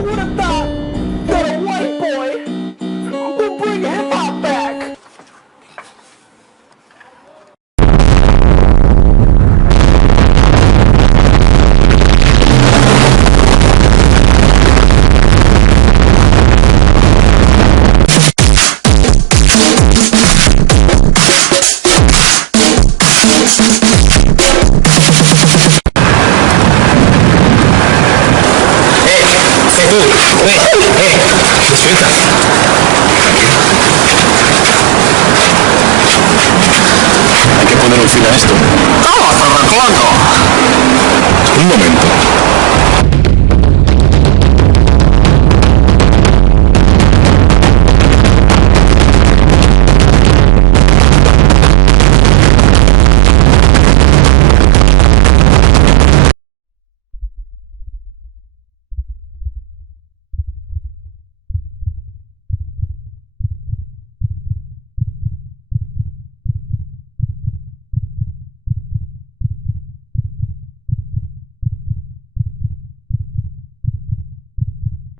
Who would have thought that a white boy would bring hip hop back? Despierta. Hay que poner un fin a esto. ¿Cómo estás reclamando? Un momento.